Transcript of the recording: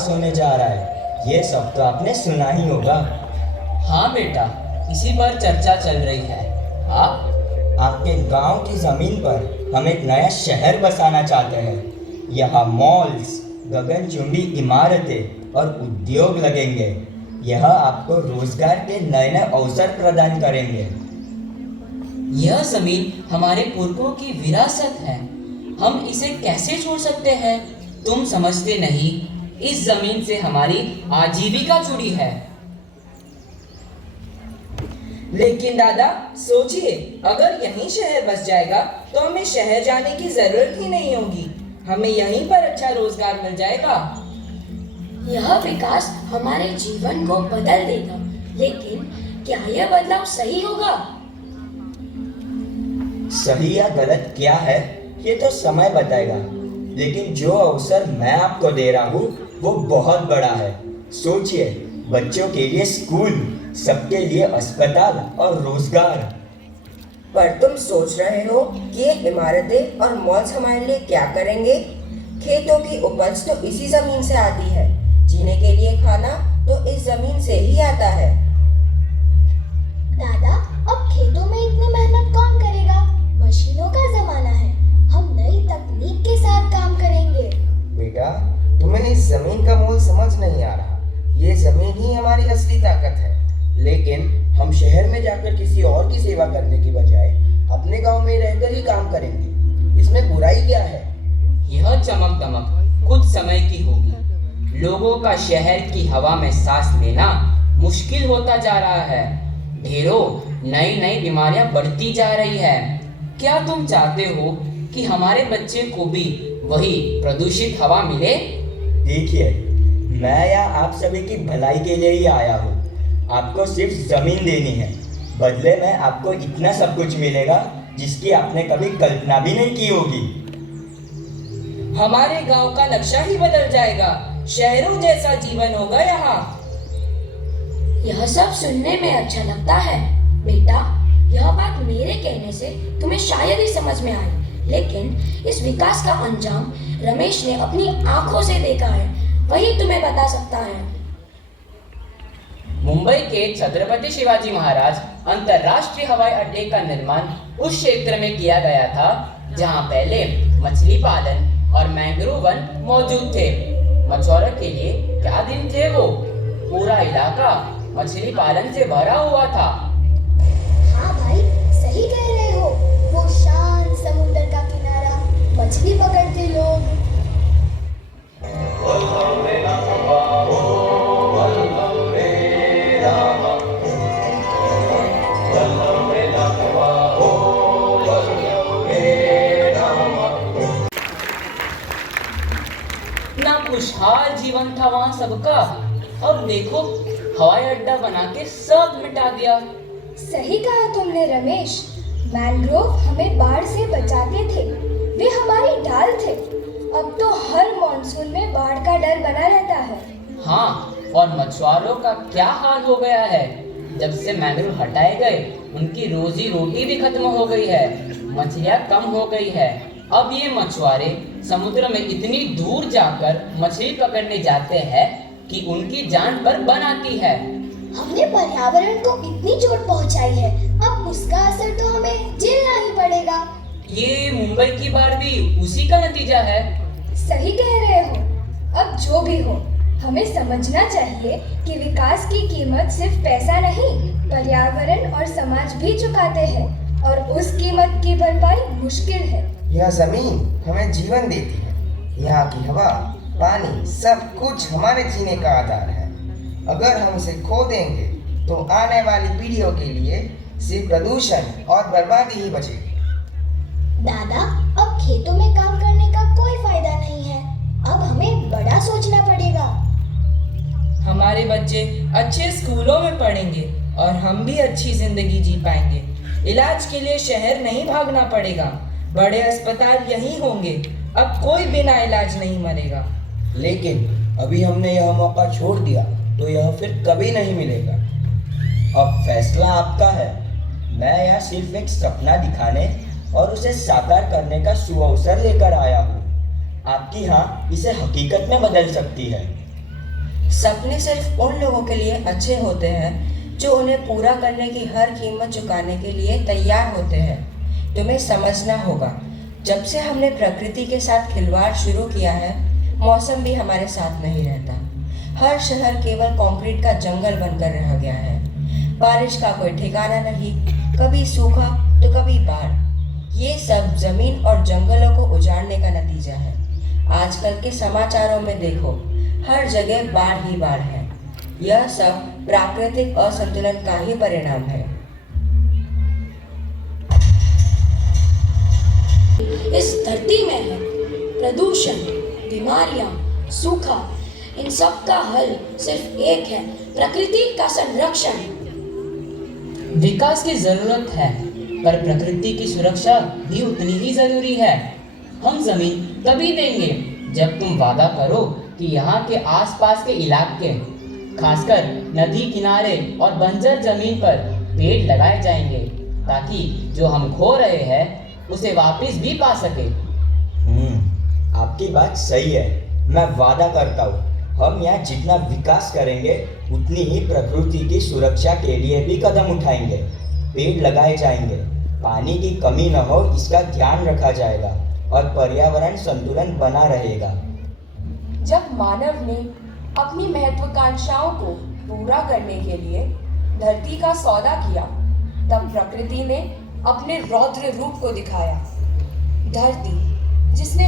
विकास होने जा रहा है, ये सब तो आपने सुना ही होगा। हाँ बेटा, इसी पर चर्चा चल रही है। आप आपके गांव की ज़मीन पर हम एक नया शहर बसाना चाहते हैं। यहाँ मॉल्स, गगनचुंबी इमारतें और उद्योग लगेंगे। यह आपको रोजगार के नए नए अवसर प्रदान करेंगे। यह जमीन हमारे पुरखों की विरासत है, हम इसे कैसे छोड़ सकते हैं? तुम समझते नहीं, इस जमीन से हमारी आजीविका जुड़ी है। लेकिन दादा सोचिए, अगर यहीं शहर बस जाएगा तो हमें शहर जाने की जरूरत ही नहीं होगी। हमें यहीं पर अच्छा रोजगार मिल जाएगा। यह विकास हमारे जीवन को बदल देगा, लेकिन क्या यह बदलाव सही होगा? सही या गलत क्या है ये तो समय बताएगा, लेकिन जो अवसर मैं आपको दे रहा हूँ वो बहुत बड़ा है। सोचिए, बच्चों के लिए स्कूल, सबके लिए अस्पताल और रोजगार। पर तुम सोच रहे हो कि ये इमारतें और मॉल्स हमारे लिए क्या करेंगे? खेतों की उपज तो इसी जमीन से आती है, जीने के लिए खाना तो इस जमीन से ही आता है। दादा, अब खेतों में इतनी मेहनत कौन करेगा? मशीनों का जमाना है, हम नई तकनीक के साथ काम करेंगे। बेटा, तुम्हें इस जमीन का मोल समझ नहीं आ रहा। ये जमीन ही हमारी असली ताकत है। लेकिन हम शहर में जाकर किसी और की सेवा करने की बजाय अपने गांव में रहकर ही काम करेंगे। इसमें बुराई क्या है? यह चमक दमक कुछ समय की होगी। लोगों का शहर की हवा में सांस लेना मुश्किल होता जा रहा है। ढेरों नई नई बीमारियां बढ़ती जा रही है। क्या तुम चाहते हो कि हमारे बच्चे को भी वही प्रदूषित हवा मिले? देखिए, मैं यहाँ आप सभी की भलाई के लिए ही आया हूँ। आपको सिर्फ जमीन देनी है, बदले में आपको इतना सब कुछ मिलेगा जिसकी आपने कभी कल्पना भी नहीं की होगी। हमारे गांव का नक्शा ही बदल जाएगा, शहरों जैसा जीवन होगा यहाँ। यह सब सुनने में अच्छा लगता है बेटा। यह बात मेरे कहने से तुम्हें शायद ही समझ में आए, लेकिन इस विकास का अंजाम रमेश ने अपनी आंखों से देखा है, वही तुम्हें बता सकता है। मुंबई के छत्रपति शिवाजी महाराज अंतर्राष्ट्रीय हवाई अड्डे का निर्माण उस क्षेत्र में किया गया था जहां पहले मछली पालन और मैंग्रोव वन मौजूद थे। मछुआरों के लिए क्या दिन थे वो! पूरा इलाका मछली पालन से भरा हुआ था। हाँ भाई, सही कह रहे हो। वो शांत समुद्र का किनारा, मछली पकड़ते लोग। ना खुशहाल जीवन था वहां सबका। अब देखो, हवाई अड्डा बना के सब मिटा दिया। सही कहा तुमने रमेश। मैंग्रोव हमें बाढ़ से बचाते थे, वे हमारी ढाल थे। अब तो हर मॉनसून में बाढ़ का डर बना रहता है। हाँ, और मछुआरों का क्या हाल हो गया है। जब से मैंग्रोव हटाए गए, उनकी रोजी रोटी भी खत्म हो गई है, मछलियाँ कम हो गई है। अब ये मछुआरे समुद्र में इतनी दूर जाकर मछली पकड़ने जाते हैं कि उनकी जान पर बन आती है। हमने पर्यावरण को इतनी चोट पहुंचाई है, अब उसका असर तो हमें झेलना ही पड़ेगा। ये मुंबई की बाढ़ भी उसी का नतीजा है। सही कह रहे हो। अब जो भी हो, हमें समझना चाहिए कि विकास की कीमत सिर्फ पैसा नहीं, पर्यावरण और समाज भी चुकाते हैं, और उस कीमत की भरपाई मुश्किल है। यह जमीन हमें जीवन देती है। यहाँ की हवा, पानी, सब कुछ हमारे जीने का आधार है। अगर हम इसे खो देंगे तो आने वाली पीढ़ियों के लिए सिर्फ प्रदूषण और बर्बादी ही बचेगी। दादा, अब खेतों में काम करने का कोई फायदा नहीं है। अब हमें बड़ा सोचना पड़ेगा। हमारे बच्चे अच्छे स्कूलों में पढ़ेंगे और हम भी अच्छी जिंदगी जी पाएंगे। इलाज के लिए शहर नहीं भागना पड़ेगा, बड़े अस्पताल यहीं होंगे। अब कोई बिना इलाज नहीं मरेगा। लेकिन अभी हमने यह मौका छोड़ दिया तो यह फिर कभी नहीं मिलेगा। अब फैसला आपका है। मैं यहाँ सिर्फ एक सपना दिखाने और उसे साकार करने का सुअवसर लेकर आया हूँ। आपकी हाँ इसे हकीकत में बदल सकती है। सपने सिर्फ उन लोगों के लिए अच्छे होते हैं जो उन्हें पूरा करने की हर कीमत चुकाने के लिए तैयार होते हैं। तुम्हें समझना होगा, जब से हमने प्रकृति के साथ खिलवाड़ शुरू किया है, मौसम भी हमारे साथ नहीं रहता। हर शहर केवल कंक्रीट का जंगल बनकर रह गया है। बारिश का कोई ठिकाना नहीं, कभी सूखा तो कभी बाढ़। ये सब जमीन और जंगलों को उजाड़ने का नतीजा है। आजकल के समाचारों में देखो, हर जगह बाढ़ ही बाढ़ है। यह सब प्राकृतिक असंतुलन का ही परिणाम है। इस धरती में है प्रदूषण, बीमारियां, सूखा। इन सब का हल सिर्फ एक है, प्रकृति का संरक्षण। विकास की जरूरत है, पर प्रकृति की सुरक्षा भी उतनी ही जरूरी है। हम जमीन तभी देंगे जब तुम वादा करो कि यहाँ के आसपास के इलाके, खासकर नदी किनारे और बंजर जमीन पर पेड़ लगाए जाएंगे, ताकि जो हम खो रहे हैं उसे वापस भी पा सके। आपकी बात सही है। मैं वादा करता हूँ, हम यहाँ जितना विकास करेंगे उतनी ही प्रकृति की सुरक्षा के लिए भी कदम उठाएंगे। पेड़ लगाए जाएंगे, पानी की कमी न हो इसका ध्यान रखा जाएगा और पर्यावरण संतुलन बना रहेगा। जब मानव ने अपनी महत्वाकांक्षाओं को पूरा करने के लिए धरती का सौदा किया, तब प्रकृति ने अपने रौद्र रूप को दिखाया। धरती जिसने